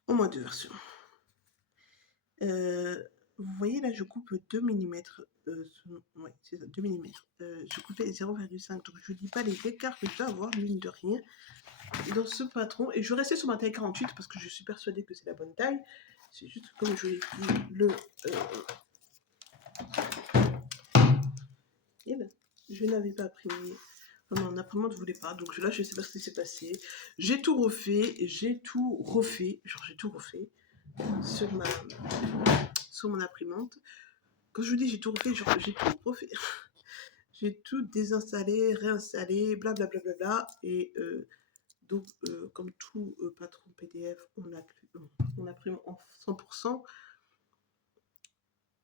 Au moins 2 versions. Vous voyez, là, je coupe 2 mm. Oui, c'est ça, 2 mm. Je coupais 0,5. Donc, je ne dis pas les écarts que je dois avoir, mine de rien, dans ce patron. Et je vais rester sur ma taille 48 parce que je suis persuadée que c'est la bonne taille. C'est juste que, comme je l'ai dit, je n'avais pas pris. Mon imprimante ne voulait pas. Donc là, je ne sais pas ce qui s'est passé. J'ai tout refait. Genre, j'ai tout refait sur mon imprimante. Quand je vous dis j'ai tout refait, genre, j'ai tout refait. J'ai tout désinstallé, réinstallé, blablabla. Et donc, comme tout patron PDF, on imprime en 100%.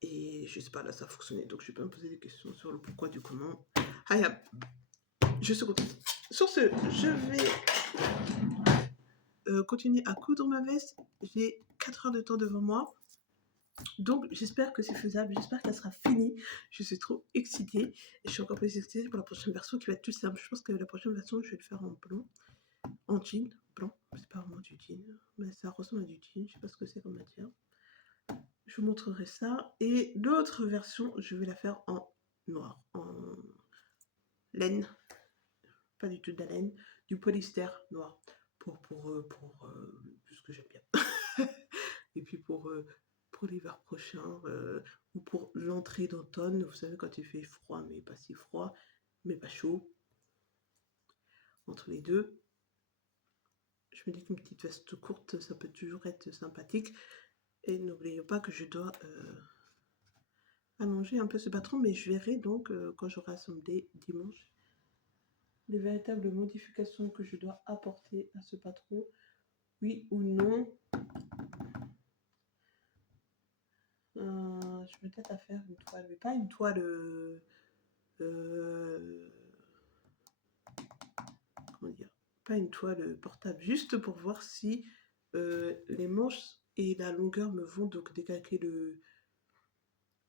Et je sais pas, là, ça a fonctionné. Donc, je vais pas me poser des questions sur le pourquoi du comment. Je suis contente. Sur ce, je vais continuer à coudre ma veste. J'ai 4 heures de temps devant moi. Donc, j'espère que c'est faisable. J'espère qu'elle sera finie. Je suis trop excitée. Et je suis encore plus excitée pour la prochaine version qui va être toute simple. Je pense que la prochaine version, je vais le faire en blanc. En jean. Blanc. C'est pas vraiment du jean. Mais ça ressemble à du jean. Je sais pas ce que c'est comme matière. Je vous montrerai ça. Et l'autre version, je vais la faire en noir. En laine. Pas du tout de la laine. Du polyester noir. Pour ce que j'aime bien. Et puis pour l'hiver prochain, ou pour l'entrée d'automne, vous savez, quand il fait froid, mais pas si froid, mais pas chaud. Entre les deux, je me dis qu'une petite veste courte, ça peut toujours être sympathique. Et n'oubliez pas que je dois allonger un peu ce patron, mais je verrai donc, quand j'aurai assemblé dimanche, les véritables modifications que je dois apporter à ce patron, oui ou non. Je vais peut-être à faire une toile, mais pas une toile comment dire, pas une toile portable, juste pour voir si les manches et la longueur me vont, donc décalquer le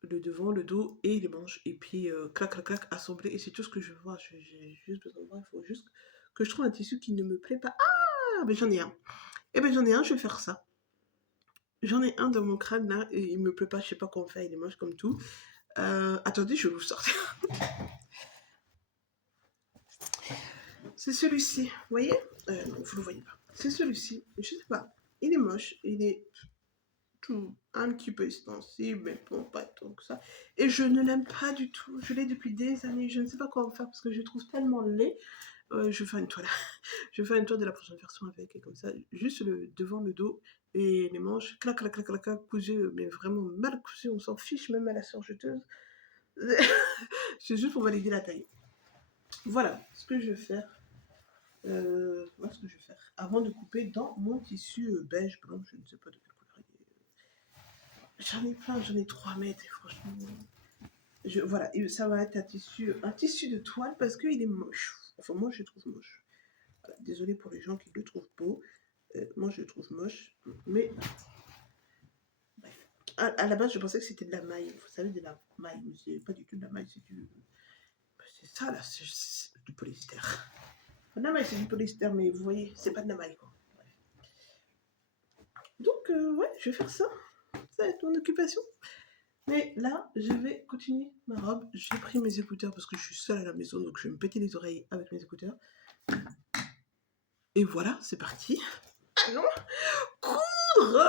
devant, le dos et les manches, et puis clac clac clac, assembler, et c'est tout ce que je veux voir. J'ai juste besoin de voir, il faut juste que je trouve un tissu qui ne me plaît pas. Ah, mais j'en ai un. Eh ben j'en ai un, je vais faire ça. J'en ai un dans mon crâne là, et il me plaît pas, je sais pas comment faire, il est moche comme tout. Attendez, je vais vous sortir. C'est celui-ci, vous voyez? Non, vous le voyez pas. C'est celui-ci, je sais pas. Il est moche, il est tout un petit peu extensible, mais bon, pas tant que ça. Et je ne l'aime pas du tout. Je l'ai depuis des années, je ne sais pas comment faire parce que je le trouve tellement laid. Je vais faire une toile. Je vais faire une toile de la prochaine version avec, et comme ça, juste le devant, le dos et les manches, clac, clac, clac, clac, clac, cousu, mais vraiment mal cousu, on s'en fiche, même à la surjeteuse. C'est juste pour valider la taille. Voilà ce que je vais faire. Voilà ce que je vais faire avant de couper dans mon tissu beige, blanc, je ne sais pas de quelle couleur il est. J'en ai plein, j'en ai 3 mètres, et franchement, voilà, et ça va être un tissu de toile parce qu'il est moche. Enfin, moi je le trouve moche. Voilà, désolée pour les gens qui le trouvent beau. Moi je le trouve moche, mais bref. À la base, je pensais que c'était de la maille. Vous savez, de la maille, mais c'est pas du tout de la maille, c'est ça là, c'est du polyester. Enfin, de la maille, c'est du polyester, mais vous voyez, c'est pas de la maille quoi. Bref. Donc, ouais, je vais faire ça. Ça va être mon occupation. Mais là, je vais continuer ma robe. J'ai pris mes écouteurs parce que je suis seule à la maison, donc je vais me péter les oreilles avec mes écouteurs. Et voilà, c'est parti. Allons coudre.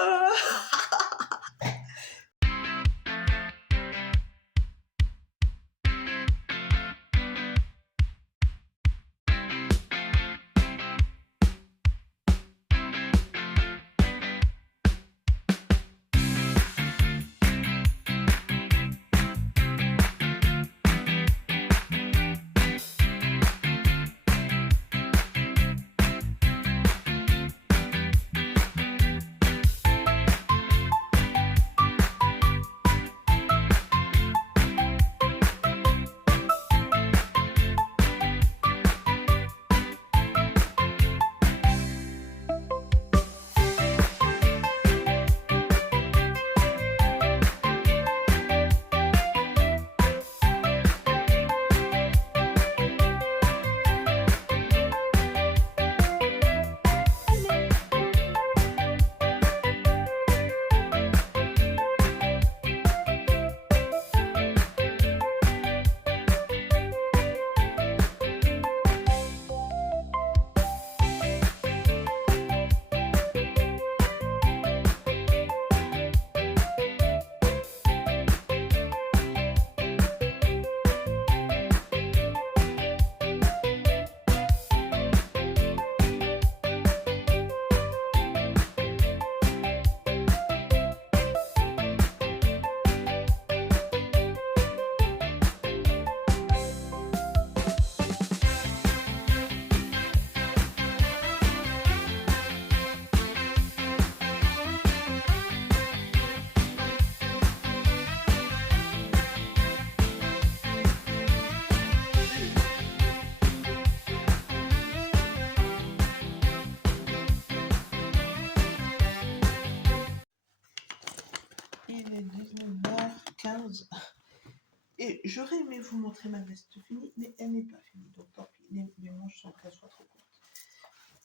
Et j'aurais aimé vous montrer ma veste finie, mais elle n'est pas finie. Donc tant pis, les manches sont 15 fois trop courtes.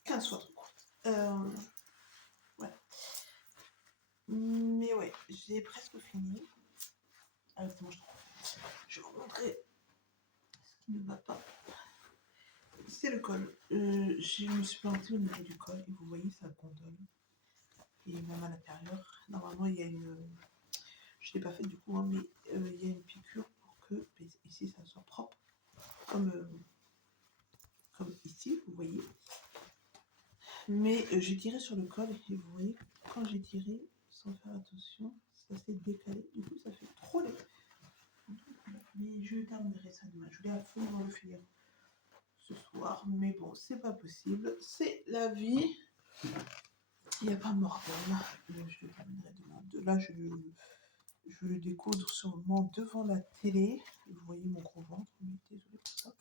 15 fois trop courtes. Voilà. Mais ouais, j'ai presque fini. Avec les manches trop courtes. Je vais vous montrer ce qui ne va pas. C'est le col. Je me suis plantée au niveau du col et vous voyez, ça gondole. Et même à l'intérieur, normalement, il y a une... Je ne l'ai pas fait du coup, hein, mais il y a une piqûre pour que ici, ça soit propre. Comme ici, vous voyez. Mais j'ai tiré sur le col et vous voyez, quand j'ai tiré, sans faire attention, ça s'est décalé. Du coup, ça fait trop laid. Mais je terminerai ça demain. Je voulais absolument le finir ce soir, mais bon, c'est pas possible. C'est la vie. Il n'y a pas mort d'homme. Je le terminerai demain. Là, je vais le découdre sûrement devant la télé. Vous voyez mon gros ventre, mais désolé pour ça.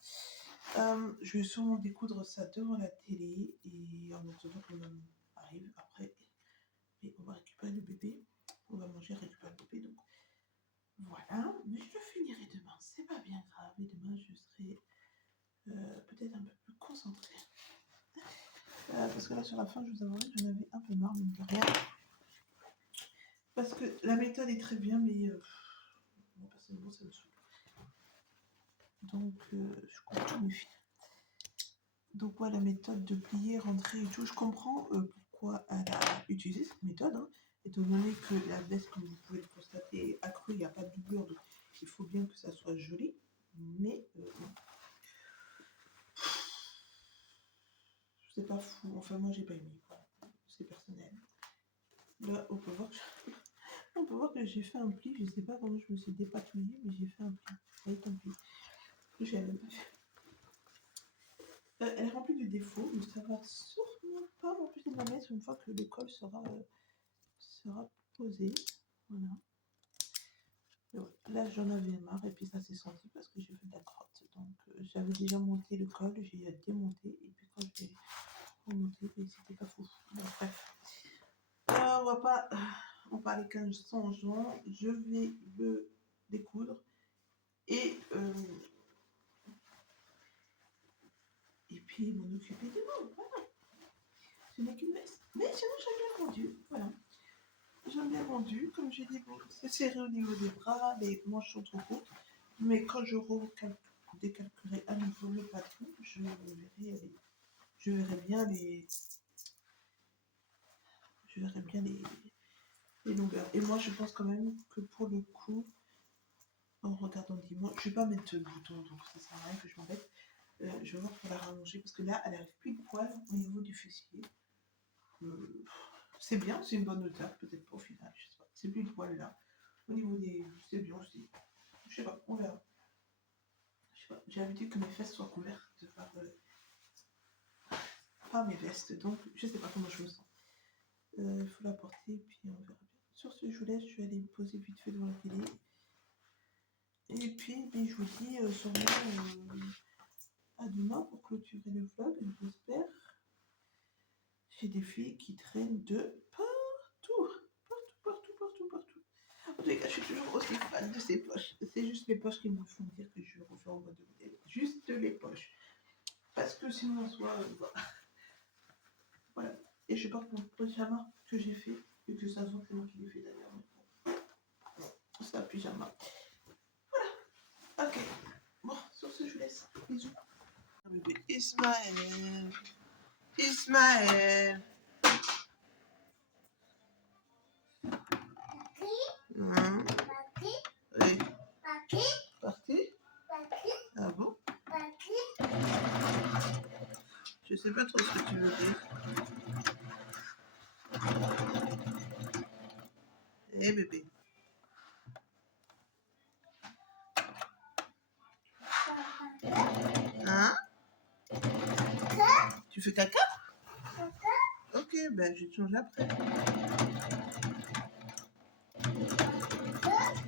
Je vais sûrement découdre ça devant la télé et en attendant que l'homme arrive après. Et on va récupérer le bébé. On va manger, récupérer le bébé. Donc voilà. Mais je le finirai demain. C'est pas bien grave. Et demain, je serai peut-être un peu plus concentrée. Parce que là, sur la fin, je vous avouerai que j'en avais un peu marre, mine de rien. Parce que la méthode est très bien, mais moi, personnellement, ça me saoule. Donc, je comprends mes filles. Donc, ouais, la méthode de plier, rentrer et tout, je comprends pourquoi elle a utilisé cette méthode. Hein, étant donné que la veste, comme vous pouvez le constater, est accrue, il n'y a pas de doublure, donc il faut bien que ça soit joli. Mais, c'est pas fou. Enfin, moi, j'ai pas aimé. Voilà. C'est personnel. Là, on peut voir que j'ai fait un pli. Je sais pas comment je me suis dépatouillée, mais j'ai fait un pli. Avec un pli. Je l'avais même pas fait. Elle est remplie de défauts, mais ça va sûrement pas m'empêcher de la mettre une fois que le col sera posé. Voilà. Ouais. Là, j'en avais marre et puis ça s'est senti parce que j'ai fait de la crotte. Donc, j'avais déjà monté le col, j'ai démonté et puis quand j'ai remonté, c'était pas fou. Bon, bref. On va pas en parler 15 ans. Je vais le découdre et puis m'en occuper demain. Voilà. Ce n'est qu'une veste. Mais sinon, j'aime bien rendu. Voilà. J'aime bien rendu. Comme j'ai dit, bon, c'est serré au niveau des bras, les manches sont trop courtes. Mais quand je décalquerai à nouveau le patron, je verrai bien les longueurs. Et moi, je pense quand même que pour le coup, en regardant dimanche, je vais pas mettre de bouton, donc ça sert à rien que je m'embête. Je vais voir pour la rallonger parce que là, elle arrive plus de poil au niveau du fessier. C'est bien, c'est une bonne hauteur, peut-être pas au final, je sais pas. C'est plus de poil là. Au niveau des. C'est bien aussi. Je sais pas, on verra. Je sais pas, j'ai l'habitude que mes fesses soient couvertes par mes vestes, donc je sais pas comment je me sens. Il faut la porter, puis on verra bien. Sur ce, je vous laisse, je vais aller me poser vite fait devant la télé. Et puis, je vous dis sûrement à demain pour clôturer le vlog, j'espère. J'ai des filles qui traînent de partout. En tous les cas, je suis toujours aussi fan de ces poches. C'est juste les poches qui me font dire que je vais refaire en mode de modèle. Juste les poches. Parce que sinon, en soi, voilà. Et je porte mon pyjama que j'ai fait. Et que ça se voit que c'est moi qui l'ai fait d'ailleurs. C'est un pyjama. Voilà. Ok. Bon, sur ce, je vous laisse. Bisous. Bébé Ismaël. Ismaël. Oui. Parti? Ah bon? Je sais pas trop ce que tu veux dire. Eh bébé. Hein? Tu fais caca? Ok, ben je vais te changer après.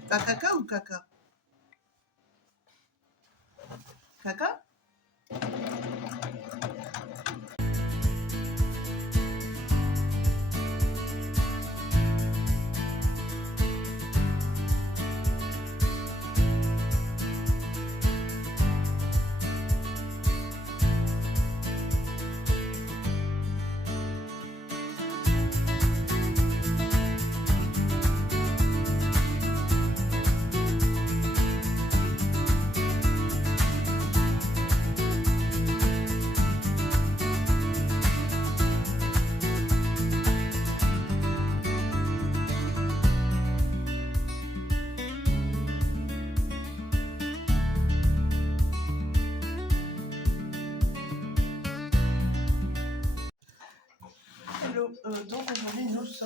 T'as caca ou caca? Caca?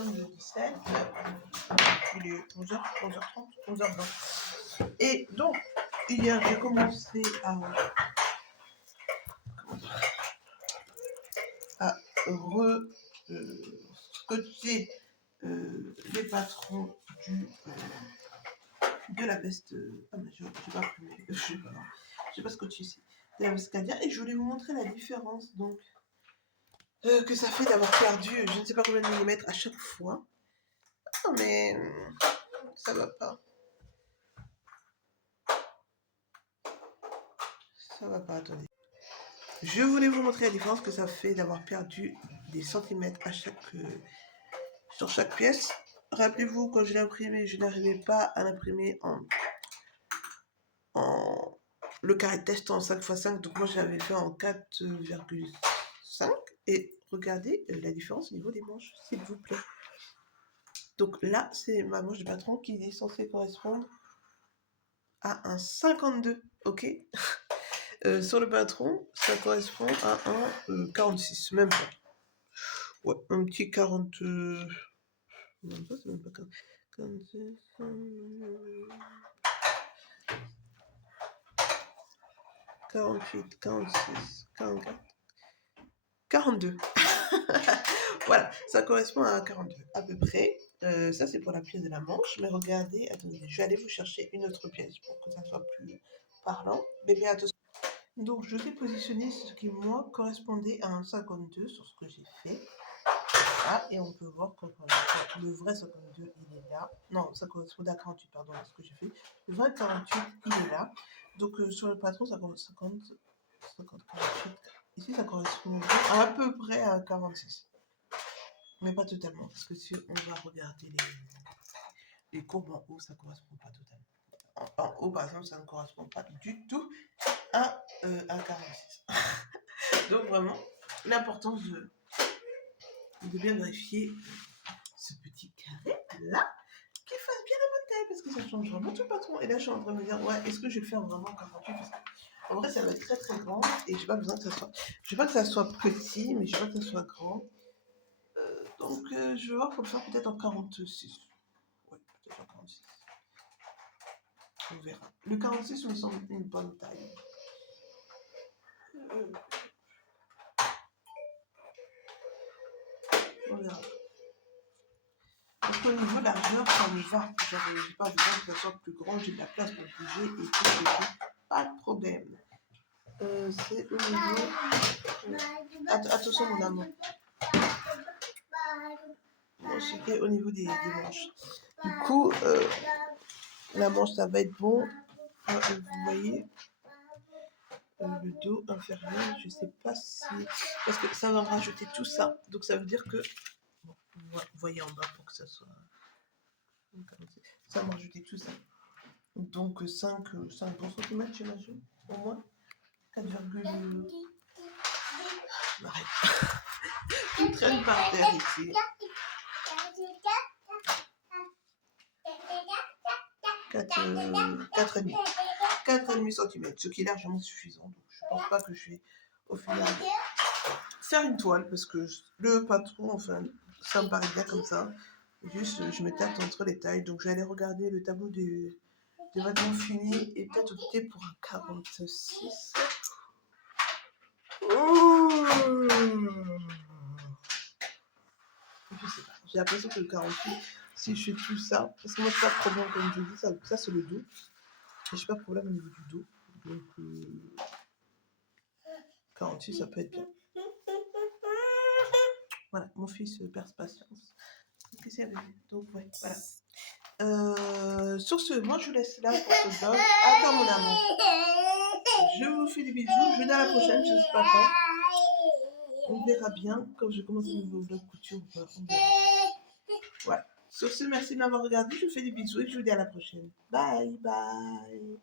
sommes le 17. Il est 11h, 11h30, 11h20. Et donc, hier, j'ai commencé à scotcher les patrons de la veste. Ah, mais j'ai pas imprimé. Je sais pas scotché ici. De la veste Cadia. Et je voulais vous montrer la différence donc que ça fait d'avoir perdu je ne sais pas combien de millimètres à chaque fois. Ah, mais ça va pas. Ça va pas, attendez. Je voulais vous montrer la différence que ça fait d'avoir perdu des centimètres à sur chaque pièce. Rappelez-vous, quand je l'ai imprimé, je n'arrivais pas à l'imprimer en le carré de test en 5x5. Donc moi, je l'avais fait en 4,5. Et regardez la différence au niveau des manches, s'il vous plaît. Donc là, c'est ma manche de patron qui est censée correspondre à un 52, ok. Sur le patron, ça correspond à un 46, même pas. Ouais, un petit 40... même pas, c'est même pas 46... 48, 46, 44... 42. Voilà, ça correspond à 42 à peu près. Ça, c'est pour la pièce de la manche. Mais regardez, attendez, je vais aller vous chercher une autre pièce pour que ça soit plus parlant. Bébé, attention. Donc, je vais positionner ce qui, moi, correspondait à un 52 sur ce que j'ai fait. Ah, et on peut voir que le vrai 52, il est là. Non, ça correspondait à 48, pardon, à ce que j'ai fait. Le vrai 48, il est là. Donc, sur le patron, ça correspond 50, 48. Ici, ça correspond à peu près à 46. Mais pas totalement, parce que si on va regarder les courbes en haut, ça ne correspond pas totalement. En haut, par exemple, ça ne correspond pas du tout à 46. Donc vraiment, l'importance de bien vérifier ce petit carré-là, qu'il fasse bien la bonne taille, parce que ça change vraiment tout le patron. Et là, je suis en train de me dire, ouais, est-ce que je vais le faire vraiment 48 parce que, en vrai, ça va être très très grand, et j'ai pas besoin que ça soit... Je veux pas que ça soit petit, mais je veux pas que ça soit grand. Donc, je vais voir pour le faire peut-être en 46. Ouais, peut-être en 46. On verra. Le 46 me semble une bonne taille. On verra. Parce qu'au niveau largeur, ça me va. Genre, j'ai pas besoin que ça soit plus grand, j'ai de la place pour bouger et tout. Pas de problème. C'est au niveau... Attention, mon amour. Bon, c'était au niveau des manches. Du coup, la manche, ça va être bon. Vous voyez, le dos inférieur, je sais pas si... Parce que ça va me rajouter tout ça. Donc, ça veut dire que... Bon, vous voyez en bas pour que ça soit... Ça va me rajouter tout ça. Donc, 5 bons centimètres, j'imagine, au moins. 4, arrête. Il traîne par terre ici. 4,5 cm, ce qui est largement suffisant. Donc, je ne pense pas que je vais au final faire une toile parce que le patron, enfin, ça me paraît bien comme ça. Juste, je me tâte entre les tailles. Donc, je vais aller regarder le tableau des vêtements finis et peut-être opter pour un 46. Oh, je sais pas. J'ai l'impression que le 48, si je fais tout ça, parce que moi, je n'ai pas de problème, comme je dis, ça c'est le dos. Et je n'ai pas de problème au niveau du dos. Donc, 46, ça peut être bien. Voilà, mon fils perd patience. Qu'est-ce qu'il y a, bébé? Donc, ouais, voilà. Sur ce, moi, je vous laisse là pour ce vlog. Attends, mon amour. Je vous fais des bisous. Je vous dis à la prochaine, je ne sais pas quand. On verra bien quand je commence un nouveau vlog couture. On verra. Voilà. Sur ce, merci de m'avoir regardé. Je vous fais des bisous et je vous dis à la prochaine. Bye, bye.